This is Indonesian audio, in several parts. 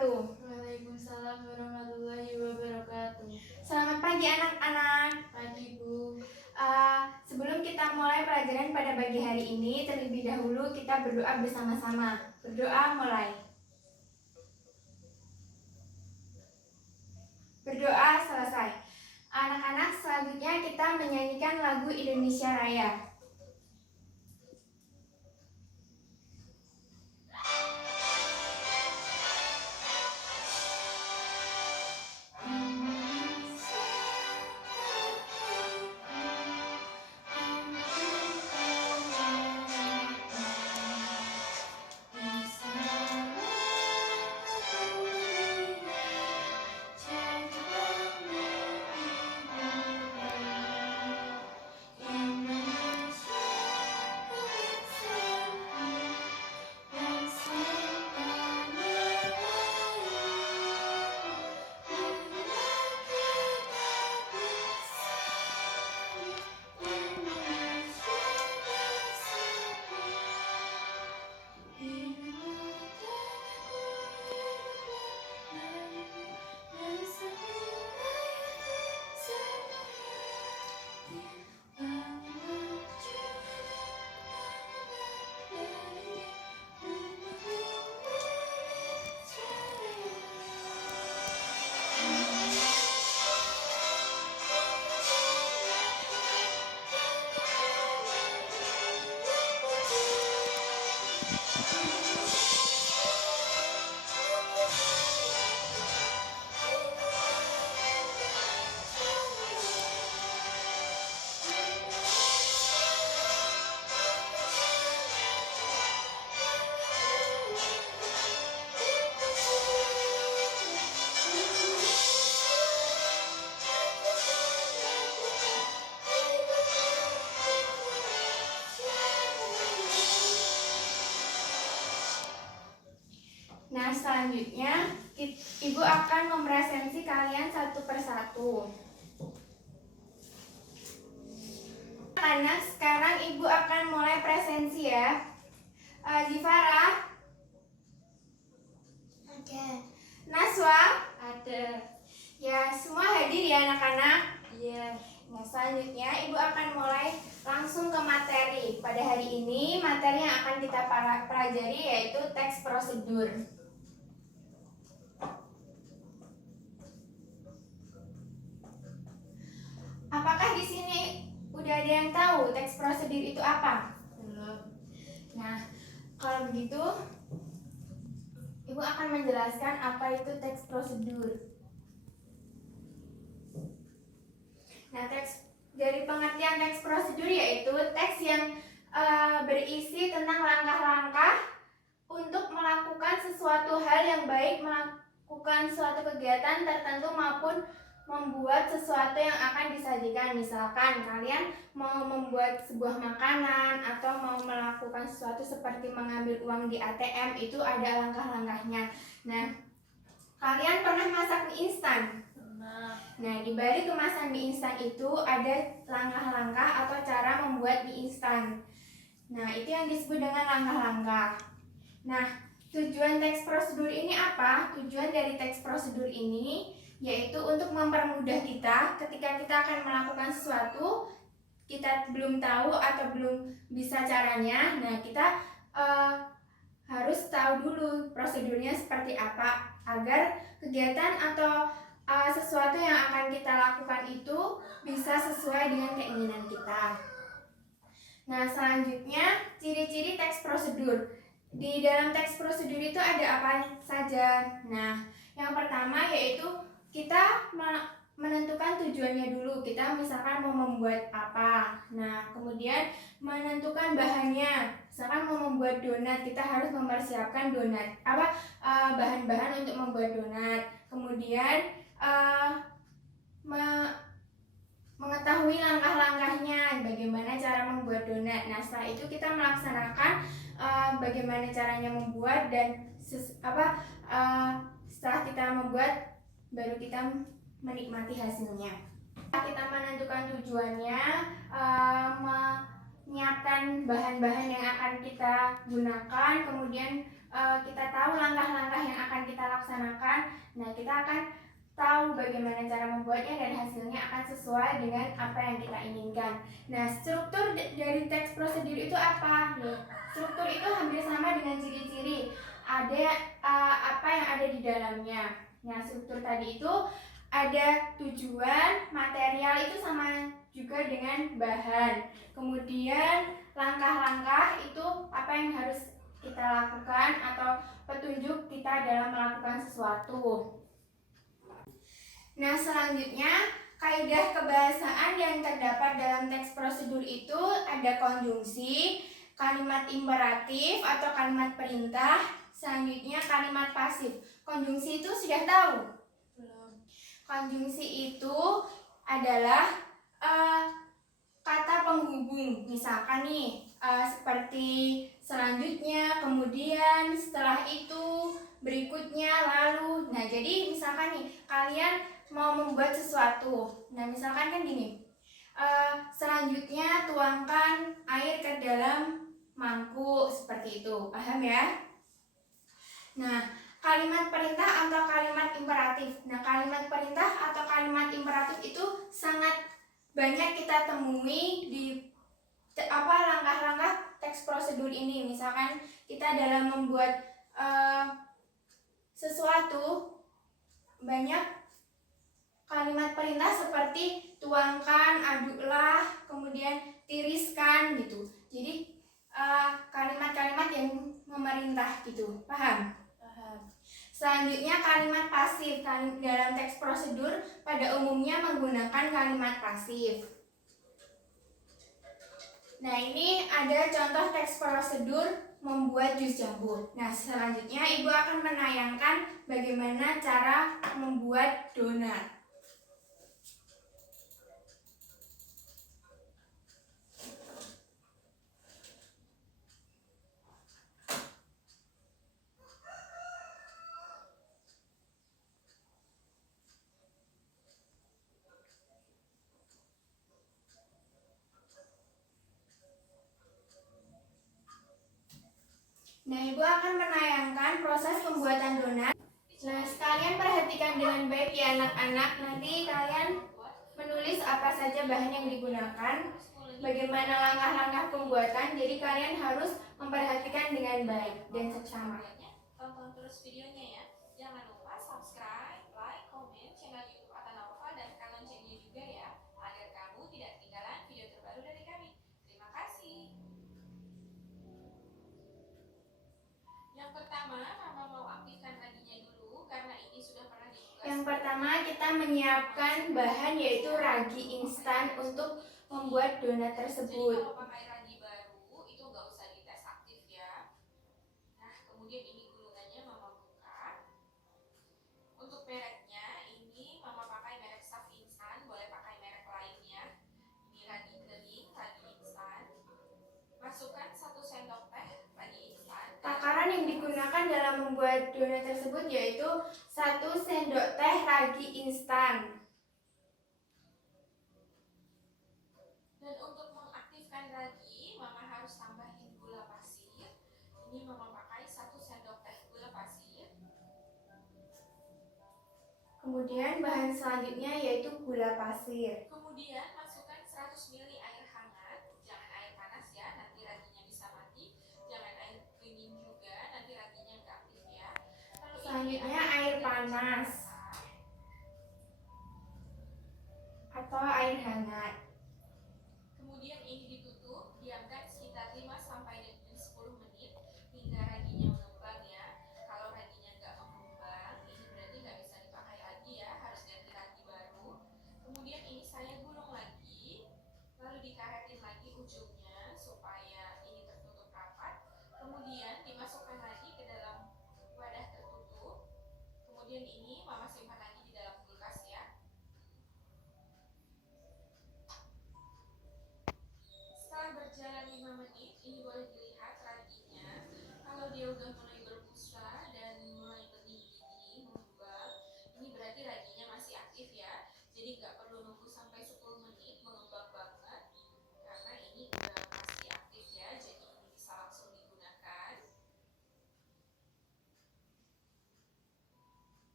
wabarakatuh. Waalaikumsalam warahmatullahi wabarakatuh. Selamat pagi anak-anak. Pagi Bu. Sebelum kita mulai pelajaran pada pagi hari ini, terlebih dahulu kita berdoa bersama-sama. Berdoa mulai. Berdoa selesai. Anak-anak, selanjutnya kita menyanyikan lagu Indonesia Raya. Nah, selanjutnya Ibu akan mempresensi kalian satu persatu. Karena sekarang Ibu akan mulai presensi ya. Zifara? Ada. Naswa? Ada. Ya, semua hadir ya anak-anak? Iya. Nah, selanjutnya Ibu akan mulai langsung ke materi. Pada hari ini materi yang akan kita pelajari yaitu teks prosedur. Apakah di sini udah ada yang tahu teks prosedur itu apa? Belum. Nah, kalau begitu Ibu akan menjelaskan apa itu teks prosedur. Nah, dari pengertian teks prosedur yaitu teks yang berisi tentang langkah-langkah untuk melakukan sesuatu hal yang baik, melakukan suatu kegiatan tertentu maupun membuat sesuatu yang akan disajikan. Misalkan kalian mau membuat sebuah makanan atau mau melakukan sesuatu seperti mengambil uang di ATM, itu ada langkah-langkahnya. Nah, kalian pernah masak mie instan? Nah, di balik kemasan mie instan itu ada langkah-langkah atau cara membuat mie instan. Nah, itu yang disebut dengan langkah-langkah. Nah, tujuan teks prosedur ini apa? Tujuan dari teks prosedur ini yaitu untuk mempermudah kita ketika kita akan melakukan sesuatu, kita belum tahu atau belum bisa caranya. Nah, kita harus tahu dulu prosedurnya seperti apa agar kegiatan atau sesuatu yang akan kita lakukan itu bisa sesuai dengan keinginan kita. Nah, selanjutnya ciri-ciri teks prosedur. Di dalam teks prosedur itu ada apa saja? Nah, yang pertama yaitu kita menentukan tujuannya dulu. Kita misalkan mau membuat apa. Nah, kemudian menentukan bahannya. Misalkan mau membuat donat, kita harus mempersiapkan donat. Bahan-bahan untuk membuat donat. Kemudian mengetahui langkah-langkahnya, bagaimana cara membuat donat. Nah, setelah itu kita melaksanakan bagaimana caranya membuat dan setelah kita membuat baru kita menikmati hasilnya. Kita menentukan tujuannya, menyiapkan bahan-bahan yang akan kita gunakan, kemudian kita tahu langkah-langkah yang akan kita laksanakan, nah kita akan tahu bagaimana cara membuatnya dan hasilnya akan sesuai dengan apa yang kita inginkan. Nah, struktur dari teks prosedur itu apa? Struktur itu hampir sama dengan ciri-ciri. Ada apa yang ada di dalamnya. Nah, struktur tadi itu ada tujuan, material itu sama juga dengan bahan. Kemudian langkah-langkah itu apa yang harus kita lakukan atau petunjuk kita dalam melakukan sesuatu. Nah, selanjutnya kaidah kebahasaan yang terdapat dalam teks prosedur itu ada konjungsi, kalimat imperatif atau kalimat perintah, selanjutnya kalimat pasif. Konjungsi itu sudah tahu? Belum. Konjungsi itu adalah kata penghubung. Misalkan nih, seperti selanjutnya, kemudian, setelah itu, berikutnya, lalu. Nah, jadi misalkan nih, kalian mau membuat sesuatu. Nah, misalkan kan gini, selanjutnya tuangkan air ke dalam mangkuk, seperti itu. Paham ya? Nah, kalimat perintah atau kalimat imperatif. Nah, kalimat perintah atau kalimat imperatif itu sangat banyak kita temui di langkah-langkah teks prosedur ini. Misalkan kita dalam membuat sesuatu, banyak kalimat perintah seperti tuangkan, aduklah, kemudian tiriskan gitu. Jadi kalimat-kalimat yang memerintah gitu. Paham? Paham. Selanjutnya kalimat pasif. Dalam teks prosedur pada umumnya menggunakan kalimat pasif. Nah, ini ada contoh teks prosedur membuat jus jambu. Nah, selanjutnya Ibu akan menayangkan bagaimana cara membuat donat. Nah, Ibu akan menayangkan proses pembuatan donat. Nah, sekalian perhatikan dengan baik ya anak-anak. Nanti kalian menulis apa saja bahan yang digunakan, bagaimana langkah-langkah pembuatan. Jadi kalian harus memperhatikan dengan baik dan seksama. Tonton terus videonya ya. Jangan lupa subscribe, like, komen channel YouTube Atanova dan tekan loncengnya juga ya, agar kamu tidak ketinggalan video terbaru dari kami. Terima kasih. Yang pertama, Mama mau aktifkan raginya dulu karena ini sudah pernah dibuka. Yang pertama kita menyiapkan bahan yaitu ragi instan untuk membuat donat Jadi tersebut. kalau pakai ragi baru itu nggak usah dites aktif ya. Nah, kemudian ini gulungannya Mama buka. Untuk mereknya ini Mama pakai merek Saf Instan, boleh pakai merek lainnya. Ini ragi kering, ragi instan. Masukkan 1 sendok teh ragi instan. Takaran yang digunakan dalam membuat donat tersebut yaitu 1 sendok teh ragi instan. Dan untuk mengaktifkan ragi, Mama harus tambahin gula pasir. Ini Mama pakai 1 sendok teh gula pasir. Kemudian bahan selanjutnya yaitu gula pasir. Kemudian masukkan 100 ml air hangat, jangan air panas ya, nanti raginya bisa mati. Jangan air dingin juga, nanti raginya nggak aktif ya. Lalu Selanjutnya air panas atau air hangat. Kemudian ini ditutup, diamkan sekitar 5 sampai 10 menit hingga raginya mengembang ya. Kalau raginya nggak mengembang, ini berarti nggak bisa dipakai lagi ya, harus ganti ragi baru. Kemudian ini saya gulung lagi, lalu dikaretin lagi ujungnya supaya ini tertutup rapat. Kemudian dimasukkan lagi ke dalam wadah tertutup. Kemudian ini Mama simpan lagi di dalam kulkas ya. Setelah berjalan 5 menit, ini boleh dilihat raginya. Kalau dia udah mulai berbusa dan mulai bening gini, mengembang, ini berarti raginya masih aktif ya. Jadi nggak perlu nunggu sampai 10 menit mengembang banget, karena ini udah pasti aktif ya. Jadi ini bisa langsung digunakan.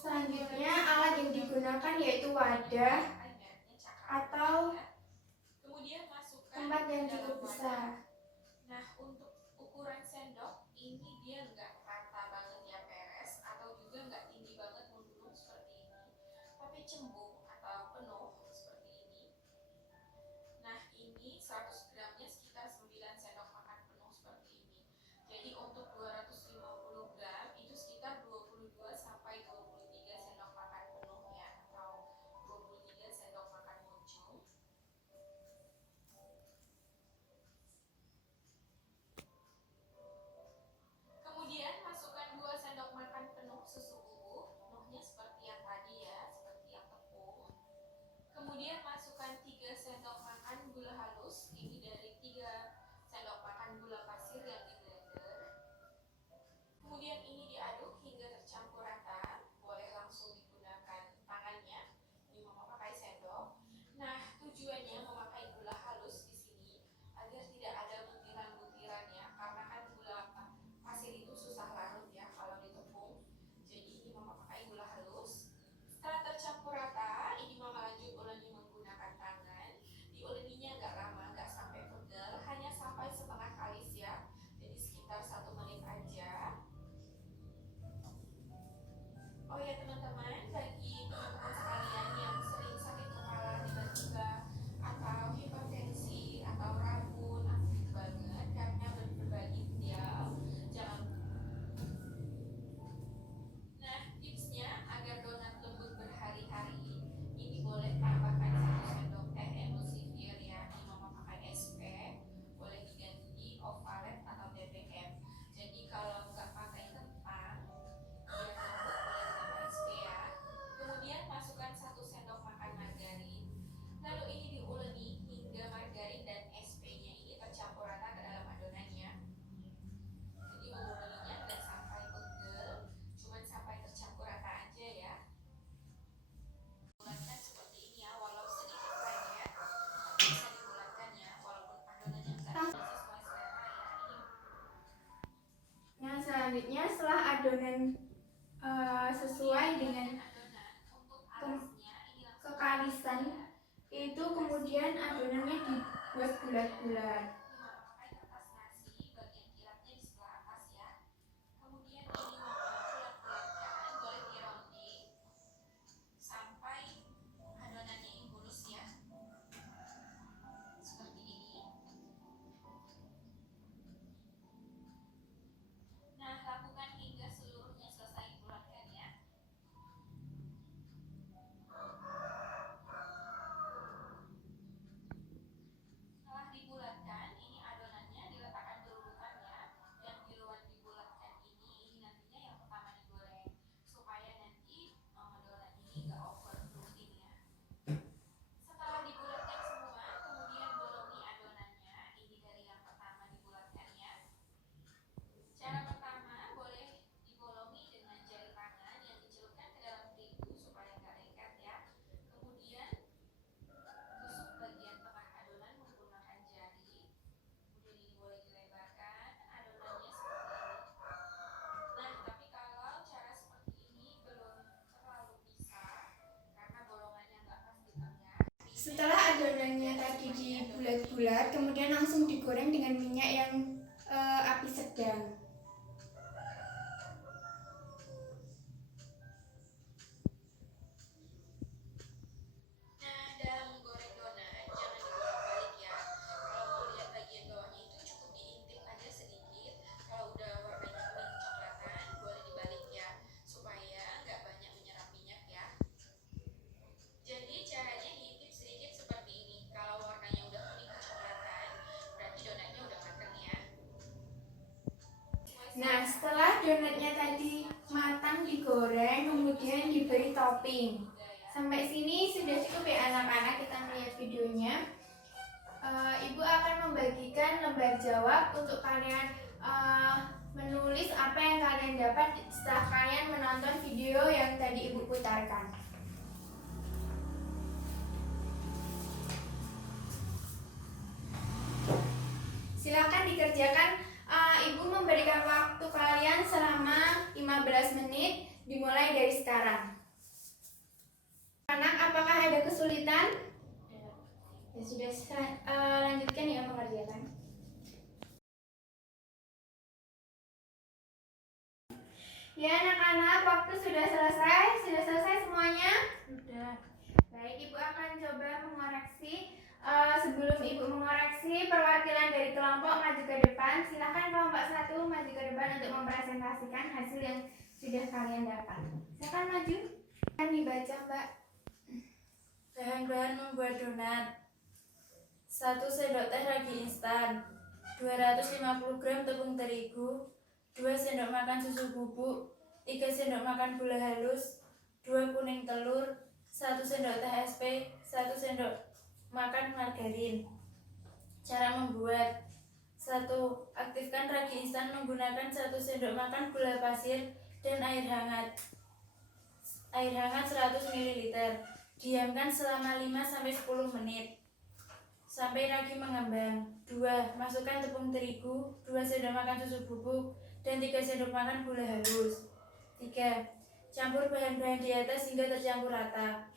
Selanjutnya alat yang digunakan yaitu wadah atau kemudian masukkan tempat yang ke dalam cukup wadah. besar. Nah, untuk ukuran sendok ini dia nggak rata banget ya peres atau juga nggak tinggi banget menggulung seperti ini, tapi cembung atau penuh seperti ini. Nah, ini 100 gramnya sekitar 9 sendok makan penuh seperti ini. Jadi untuk 250 gram itu sekitar 22 sampai 23 sendok makan penuh ya, atau 23 sendok makan muncung. Kemudian masukkan 2 sendok makan penuh susu bubuk, penuhnya seperti yang tadi ya, seperti yang tepung. Kemudian masukkan 3 sendok makan gula halus, ini dari 3 sendok makan gula pasir yang di blender. Kemudian ini diaduk hingga tercampur rata, boleh langsung digunakan tangannya, ini mama pakai sendok. Nah, tujuannya memakai gula halus di sini agar tidak ada butiran-butirannya, karena kan gula pasir itu susah larut ya kalau ditepung. Jadi ini mama pakai gula halus. Setelah tercampur rata, ini mama lanjut uleni menggunakan tangan. Diuleninya nggak lama, nggak sampai pegel, hanya sampai setengah kalis ya. Jadi sekitar 1 menit aja. Oh ya teman-teman, bagi teman-teman sekalian yang sering sakit kepala tiba-tiba atau hipertensi atau rabun, aktif banget karena berbagi ideal, jangan. Nah, tipsnya agar donat lembut berhari-hari, ini boleh tambahkan 1 sendok teh emulsifir ya. Ini mama pakai SP, boleh diganti Ovalet atau TBM. Jadi kalau nggak pakai kentang, biar lembut boleh ditambah SP ya. Kemudian masukkan 1 sendok makan margarin. Lalu ini diuleni hingga margarin dan SP-nya ini tercampur rata ke dalam adonannya. Jadi menguleninya nggak sampai pegel, cuman sampai tercampur rata aja ya. Bulatkan seperti ini ya, walau sedikit saja bisa dibulatkan ya, walaupun adonannya nggak sesuai selera ya. Ini Nah, selanjutnya setelah adonan sesuai dengan adonan untuk alasnya ini langsung kekalisan, itu kemudian adonannya dibuat bulat-bulat. pakai kertas nasi, bagian kilapnya di sebelah atas ya. Kemudian ini bulat-bulatkan, boleh di rounding sampai adonannya ini mulus ya, seperti ini. Nah, lakukan hingga seluruhnya selesai dibulatkan ya. Setelah dibulatkan, ini adonannya diletakkan berurutan ya. Yang duluan dibulatkan ini nantinya yang pertama digoreng, supaya nanti donat ini nggak overcooking ya. Setelah dibulatkan semua, kemudian bolongi adonannya. Ini dari yang pertama dibulatkan ya. Cara pertama, boleh dibolongi dengan jari tangan yang dicelupkan ke dalam terigu supaya nggak lengket ya. Kemudian tusuk bagian tengah adonan menggunakan jari. Kemudian ini boleh dilebarkan adonannya seperti ini. Nah, tapi kalau cara seperti ini belum terlalu bisa karena bolongannya nggak pas di tengah. Setelah adonannya tadi dibulat-bulat, kemudian langsung digoreng dengan minyak yang api sedang. Nah, dalam menggoreng donat jangan dibolak-balik ya. Kalau mau lihat bagian bawahnya itu cukup diintip aja sedikit. Kalau udah warnanya kuning kecoklatan, boleh dibalik ya, supaya nggak banyak menyerap minyak ya. Jadi caranya diintip sedikit seperti ini. Kalau warnanya udah kuning kecoklatan, berarti donatnya udah matang ya. Nah, setelah donatnya tadi matang digoreng, kemudian diberi topping. Sampai sini sudah cukup ya anak-anak, kita melihat videonya. Ibu akan membagikan lembar jawab untuk kalian menulis apa yang kalian dapat setelah kalian menonton video yang tadi Ibu putarkan. Silakan dikerjakan. Ibu memberikan waktu kalian selama 15 15 menit dimulai dari sekarang. Anak, apakah ada kesulitan? Ya sudah, lanjutkan ya mengerjakan. Ya anak-anak, waktu sudah selesai. Sudah selesai semuanya? Sudah. Baik, Ibu akan coba mengoreksi. Sebelum Ibu mengoreksi, perwakilan dari kelompok maju ke depan. Silakan kelompok 1 maju ke depan untuk mempresentasikan hasil yang sudah kalian dapat. Silakan maju. Kan dibaca, Mbak. Bahan-bahan membuat donat. 1 sendok teh ragi instan, 250 gram tepung terigu, 2 sendok makan susu bubuk, 3 sendok makan gula halus, 2 kuning telur, 1 sendok teh SP, 1 sendok makan margarin. Cara membuat: 1. Aktifkan ragi instan menggunakan 1 sendok makan gula pasir dan air hangat. Air hangat 100 ml. Diamkan selama 5-10 menit sampai ragi mengembang. 2. Masukkan tepung terigu, 2 sendok makan susu bubuk, dan 3 sendok makan gula halus. 3. Campur bahan-bahan di atas hingga tercampur rata.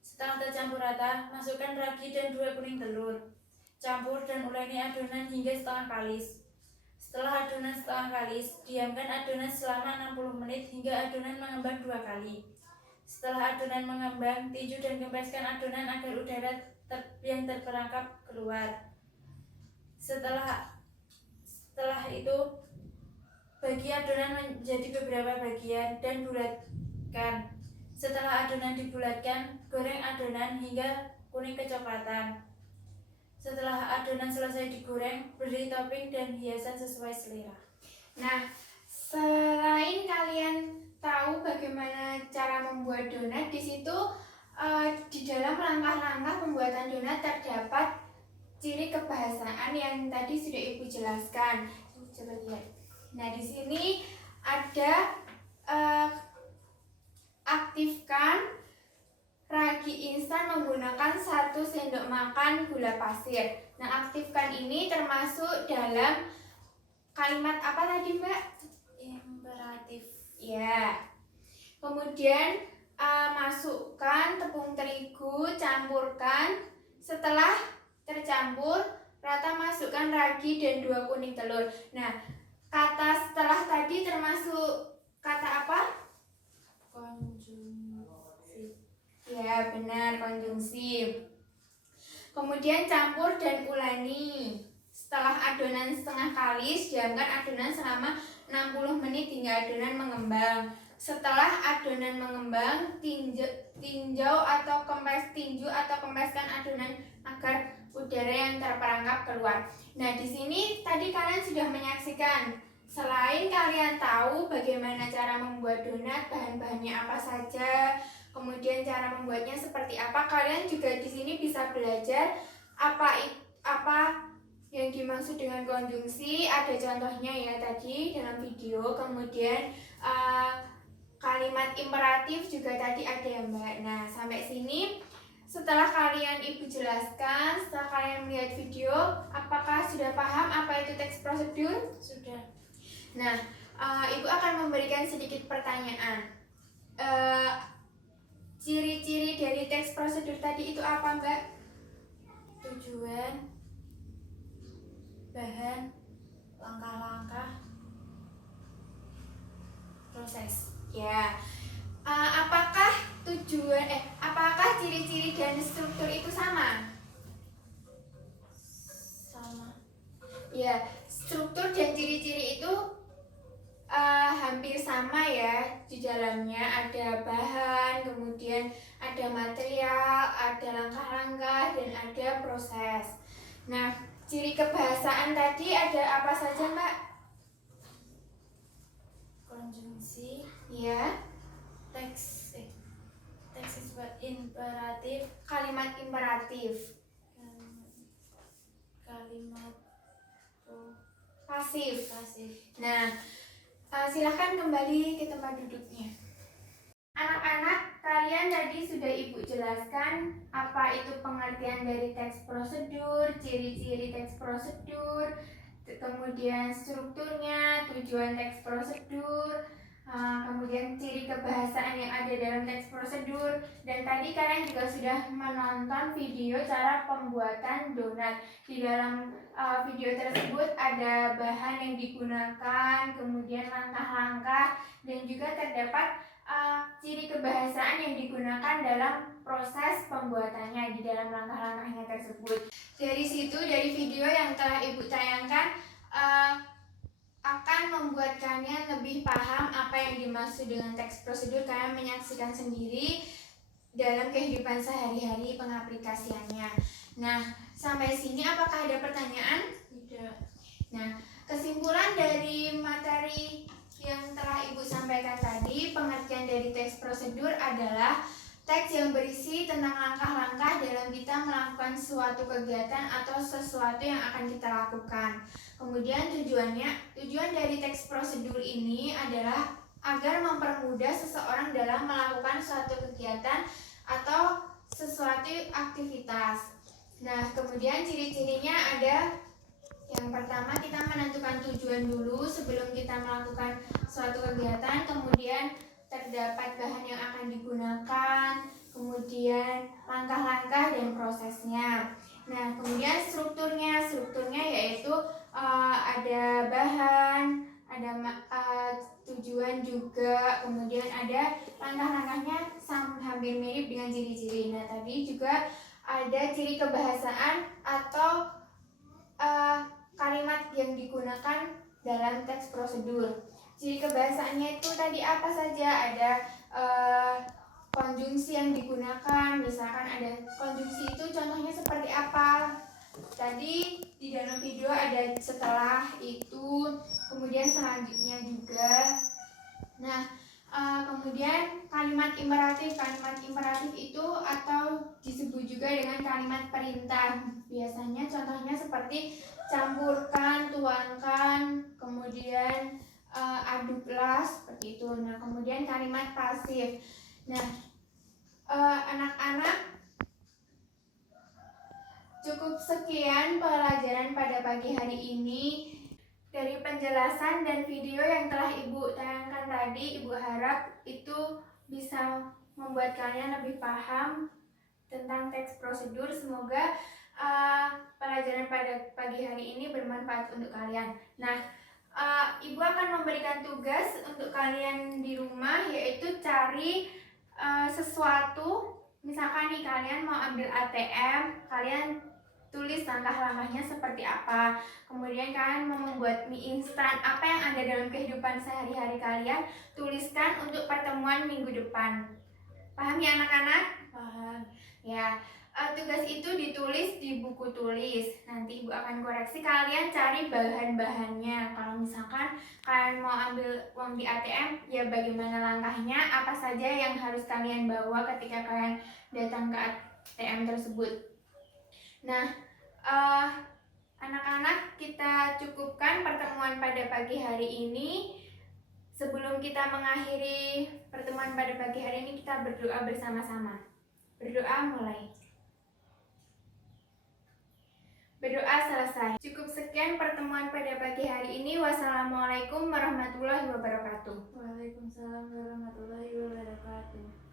Setelah tercampur rata, masukkan ragi dan 2 kuning telur. Campur dan uleni adonan hingga setengah kalis. Setelah adonan setengah kalis, diamkan adonan selama 60 menit hingga adonan mengembang 2 kali. Setelah adonan mengembang, tinju dan kempeskan adonan agar udara yang terperangkap keluar. Setelah itu, bagi adonan menjadi beberapa bagian dan bulatkan. Setelah adonan dibulatkan, goreng adonan hingga kuning kecoklatan. Setelah adonan selesai digoreng, beri topping dan hiasan sesuai selera. Nah, selain kalian tahu bagaimana cara membuat donat, di situ di dalam langkah-langkah pembuatan donat terdapat ciri kebahasaan yang tadi sudah Ibu jelaskan. Coba lihat. Nah, di sini ada aktifkan ragi instan menggunakan 1 sendok makan gula pasir. Nah, aktifkan ini termasuk dalam kalimat apa tadi, Mbak? Imperatif. Ya. Kemudian masukkan tepung terigu, campurkan. Setelah tercampur rata, masukkan ragi dan 2 kuning telur. Nah, kata setelah tadi termasuk kata apa? Konjungsi. Ya, benar, konjungsi. Kemudian campur dan uleni. Setelah adonan setengah kalis, diamkan adonan selama 60 menit hingga adonan mengembang. Setelah adonan mengembang, tinju atau kempeskan adonan agar udara yang terperangkap keluar. Nah, di sini tadi kalian sudah menyaksikan. Selain kalian tahu bagaimana cara membuat donat, bahan-bahannya apa saja, kemudian cara membuatnya seperti apa, kalian juga di sini bisa belajar apa yang dimaksud dengan konjungsi. Ada contohnya ya tadi dalam video. Kemudian kalimat imperatif juga tadi ada ya, Mbak. Nah, sampai sini setelah kalian Ibu jelaskan, setelah kalian melihat video, apakah sudah paham apa itu teks prosedur? Sudah. Nah, Ibu akan memberikan sedikit pertanyaan. Ciri-ciri dari teks prosedur tadi itu apa, Mbak? Tujuan, bahan, langkah-langkah, proses. Ya. Apakah ciri-ciri dan struktur itu sama? Sama. Ya, struktur dan ciri-ciri itu hampir sama ya. Di dalamnya ada bahan, kemudian ada material, ada langkah-langkah, dan ada proses. Nah, ciri kebahasaan tadi ada apa saja, Mbak? Konjungsi, Ya, teks imperatif, kalimat imperatif, kalimat pasif. pasif. Nah, silahkan kembali ke tempat duduknya. Anak-anak, kalian tadi sudah Ibu jelaskan apa itu pengertian dari teks prosedur, ciri-ciri teks prosedur, kemudian strukturnya, tujuan teks prosedur, kemudian ciri kebahasaan yang ada dalam teks prosedur, dan tadi kalian juga sudah menonton video cara pembuatan donat. Di dalam video tersebut ada bahan yang digunakan, kemudian langkah-langkah, dan juga terdapat ciri kebahasaan yang digunakan dalam proses pembuatannya di dalam langkah-langkahnya tersebut. Dari video yang telah Ibu tayangkan akan membuat kalian lebih paham apa yang dimaksud dengan teks prosedur. Kalian menyaksikan sendiri dalam kehidupan sehari-hari pengaplikasiannya. Nah, sampai sini apakah ada pertanyaan? Tidak. Nah, kesimpulan dari materi yang telah Ibu sampaikan tadi, pengertian dari teks prosedur adalah teks yang berisi tentang langkah-langkah dalam kita melakukan suatu kegiatan atau sesuatu yang akan kita lakukan. Kemudian tujuan dari teks prosedur ini adalah agar mempermudah seseorang dalam melakukan suatu kegiatan atau sesuatu aktivitas. Nah, kemudian ciri-cirinya ada: yang pertama, kita menentukan tujuan dulu sebelum kita melakukan suatu kegiatan. Kemudian terdapat bahan yang akan digunakan, kemudian langkah-langkah dan prosesnya. Nah, kemudian strukturnya yaitu ada bahan, ada tujuan juga, kemudian ada langkah-langkahnya hampir mirip dengan ciri-ciri. Nah, tadi juga ada ciri kebahasaan atau kalimat yang digunakan dalam teks prosedur. Ciri kebahasaannya itu tadi apa saja? Ada konjungsi yang digunakan, misalkan ada konjungsi itu contohnya seperti apa? Tadi di dalam video ada setelah itu, kemudian selanjutnya juga. Nah, kemudian kalimat imperatif itu atau disebut juga dengan kalimat perintah. Biasanya contohnya seperti campurkan, tuangkan, kemudian aduklah, seperti itu. Nah, kemudian kalimat pasif. Nah, anak-anak, cukup sekian pelajaran pada pagi hari ini. Dari penjelasan dan video yang telah Ibu tayangkan tadi, Ibu harap itu bisa membuat kalian lebih paham tentang teks prosedur. Semoga pelajaran pada pagi hari ini bermanfaat untuk kalian. Nah, Ibu akan memberikan tugas untuk kalian di rumah, yaitu cari sesuatu. Misalkan nih kalian mau ambil ATM, kalian tulis langkah-langkahnya seperti apa. Kemudian kalian mau membuat mie instan, apa yang ada dalam kehidupan sehari-hari kalian, tuliskan untuk pertemuan minggu depan. Paham ya anak-anak? Paham. Ya, tugas itu ditulis di buku tulis. Nanti Ibu akan koreksi, kalian cari bahan-bahannya. Kalau misalkan kalian mau ambil uang di ATM, ya bagaimana langkahnya, apa saja yang harus kalian bawa ketika kalian datang ke ATM tersebut. Nah, anak-anak, kita cukupkan pertemuan pada pagi hari ini. Sebelum kita mengakhiri pertemuan pada pagi hari ini, kita berdoa bersama-sama. Berdoa mulai. Berdoa selesai. Cukup sekian pertemuan pada pagi hari ini. Wassalamualaikum warahmatullahi wabarakatuh. Waalaikumsalam warahmatullahi wabarakatuh.